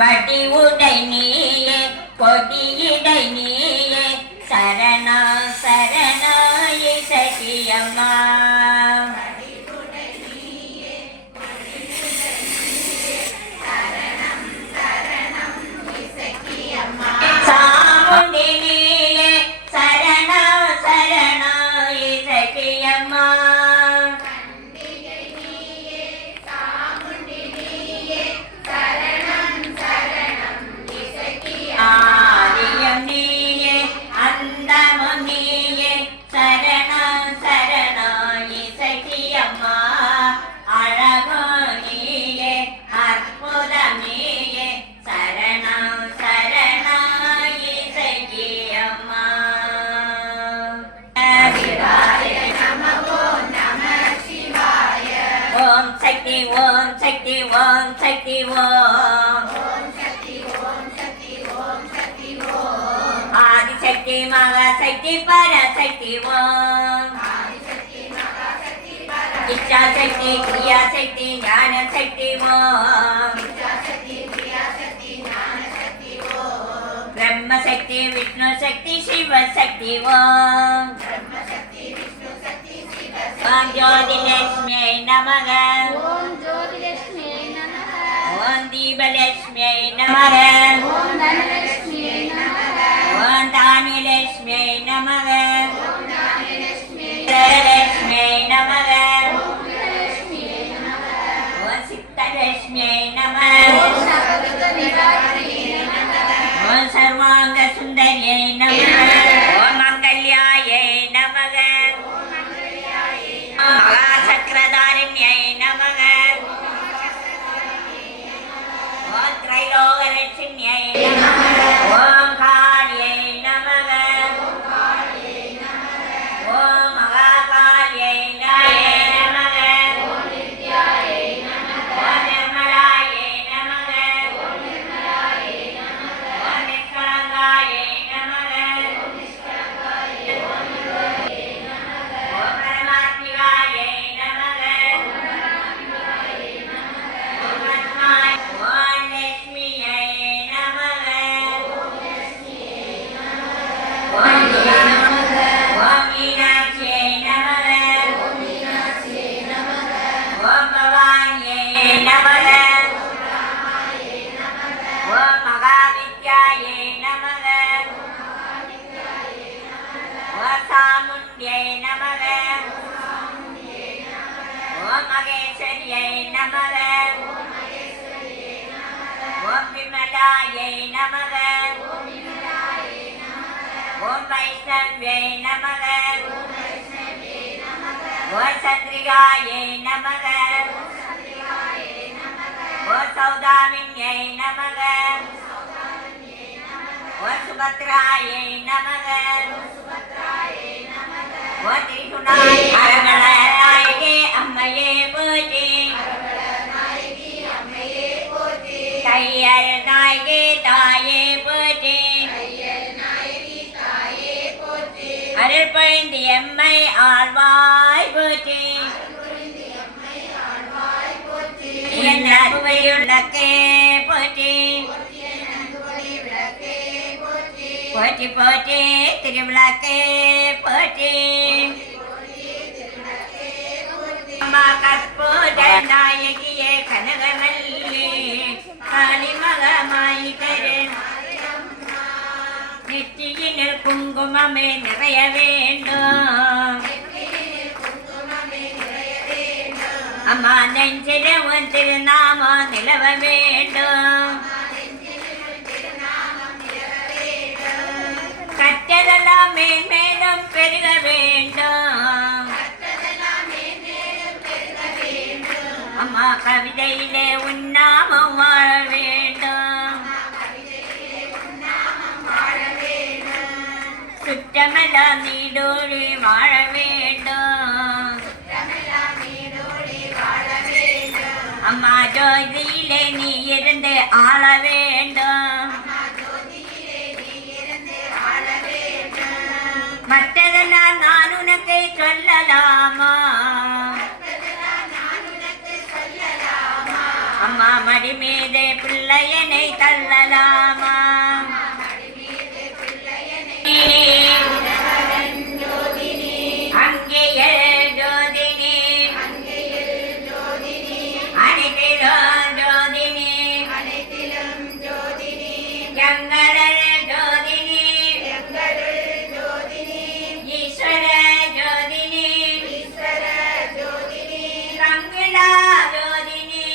வடி உடை நீயே கொடியிடை நீயே சரணா சரணா இசக்கியம்மா சாமுண்டி நீயே சரணா சரணா இசக்கியம்மா ஆதியம் நீயே அந்தமும் நீயே சரணா சரணா இசக்கியம்மா அழகோ நீயே அற்புதம் நீயே சரணா சரணா இசக்கியம்மா சிவாய நம ஓம் நம சிவாய ஓம் சக்தி ஓம் சக்தி ஓம் சக்தி ஓம் ஆதிசக்தி மகாசக்தி பராசக்தி ஓம் இச்சாசக்தி கிரியாசக்தி ஞானசக்தி ஓம் பிரம்மசக்தி விஷ்ணுசக்தி சிவசக்தி ஓம் ஓம் ஜோதிலட்சுமியை நமக ஓம் தீபலட்சுமியை நமக ஓம் தானியலட்சுமியை நமக லட்சுமியை நமக ஓம் சித்தலட்சுமியை நமக ஓம் சர்வாங்க சுந்தரியை நமக ஓம் மங்கல்யாயை நமக மகாசக்கரதாரிண்யை நமக ஓம் திரைலோகலட்சுமியை நமக ஓம் காளியை நமக ஓம் மகாகாளியை நமக ஓம் நிர்மலாயை நமக ஓம் நிஷ்கலங்காயை நமக ஓம் பரமாத்மிகாயை நமக ஓம் பத்மாயை ஓம் லட்சுமியை நமக ஓம் மீனாட்சியை நமக ஓம் பவானியை நமக ஓம் மகாவித்யாயை நமக ஓம் சாமுண்டியை நமக ஓம் மகேஸ்வரியை நமக ஓம் விமலாயை நமக ஓம் வைஷ்ணவ்யை நமக ஓம் சந்திரிகாயை நமக ஓம் சௌதாமின்யை நமக ஓம் சுபத்ராயை நமக ஓம் திரிகுணாயை அரங்கள நாயகி அம்மையே போற்றி தையல் நாயகி தாயே போற்றி அருள் பொழிந்து எம்மை ஆழ்வாய் போற்றி என் அருவையுள்ளக்கே போற்றி போற்றி போற்றி திருவிழாக்கே போற்றி அம்மா கற்பூர நாயகியே கனகமல்லி காளிமகமாயி தரு நெற்றியினில் குங்குமமே நிறைய வேண்டும் அம்மா நெஞ்சில உன் திருநாமம் நிலவ வேண்டும் கற்றதெல்லாம் மேன்மேலும் பெருக வேண்டும் அம்மா கவிதையிலே உன்னாமம் வாழ வேண்டும் சுற்றமெல்லாம் நீடோடி வாழ வேண்டும் அம்மா ஜோதியிலே நீ இருந்து ஆள வேண்டும் மற்றதெல்லாம் நான் உனக்கு சொல்லலாமா அம்மா மடி மடி மீது பிள்ளையனை தள்ளலாமா அங்கேயில் ஜோதினி அனைத்திலும் ஜோதினி எங்களல் ஜோதினி ஈஸ்வர ஜோதினி கங்கிலா ஜோதினி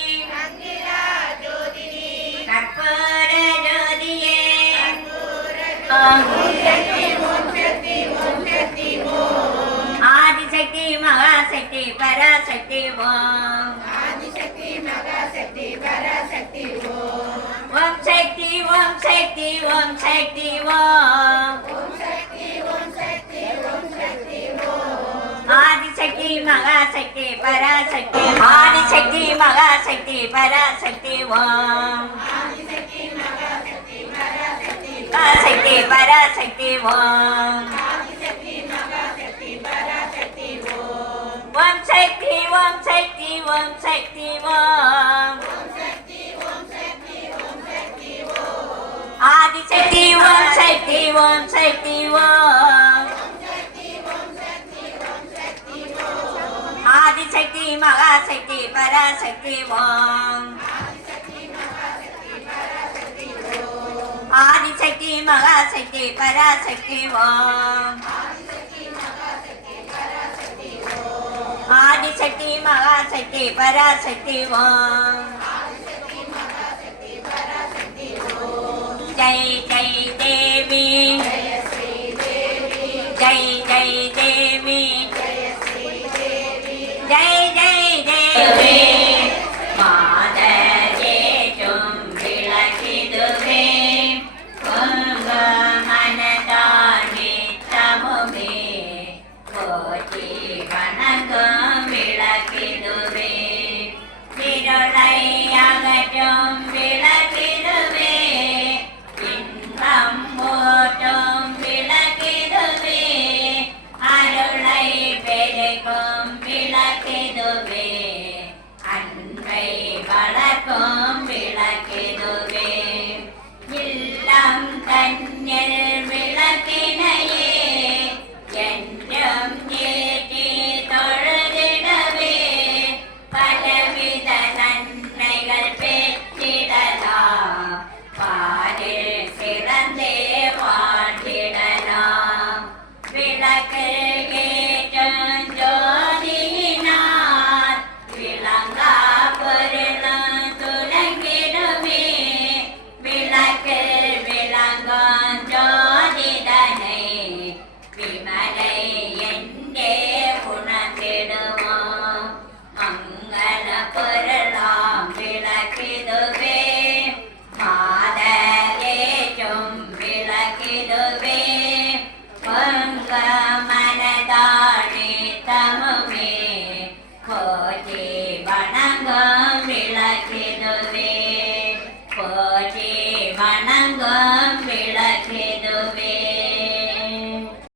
கற்பூர ஜோதியே ஆதிசக்தி மகாசக்தி பராசக்தி ஓம் ஓம் சக்தி ஓம் சக்தி ஓம் சக்தி ஓம் ஆதிசக்தி மகாசக்தி பராசக்தி ஆதிசக்தி மகாசக்தி பராசக்தி ஓம் சக்தி பராசக்தி ஓம் ஓம் சக்தி ஓம் சக்தி ஓம் சக்தி ஓம் ஆதிசக்தி ஓம் சக்தி ஓம் சக்தி ஓம் ஆதிசக்தி மகாசக்தி பராசக்தி ஓம் ஆதிசக்தி மகாசக்தி பராசக்தி ஓம் ஆதிசக்தி மகாசக்தி பராசக்தி ஓம் ஜெய் ஜெய் தேவி ஜெய் ஜெய் தேவி ஜெய் ஜெய் தேவி மாதரேற்றும் விளக்கிடுவே உங்க மனதானே தமுமே போற்றி வணங்கும் விளக்கிடுவே விருளை அகற்றும் விளக்கிடுவே இன்பம் போற்றும் விளக்கிடுவே அருளை பெருகும் விளக்கிடுவே அன்பை வளர்க்கும் விளக்கிடுவே இல்லம் தன்னில் விளக்கினையே என்றும் ஏற்றி தொழுதிடவே பலவித நன்மைகள் பெற்றிடலாம் பாரில் சிறந்தே வாழ்ந்திடலாம் விளக்கு ஏற்றும் ஜோதியினால் விளங்கா பொருளும் துலங்கிடுமே விளக்கு விளங்கும் ஜோதிடனை விமலை என்றே உணர்ந்திடுவோம் மங்கள பொருளாம் விளக்கிடுவே மாதரேற்றும் விளக்கிடுவே உங்க மனதானே தமுமே போற்றி வணங்கும்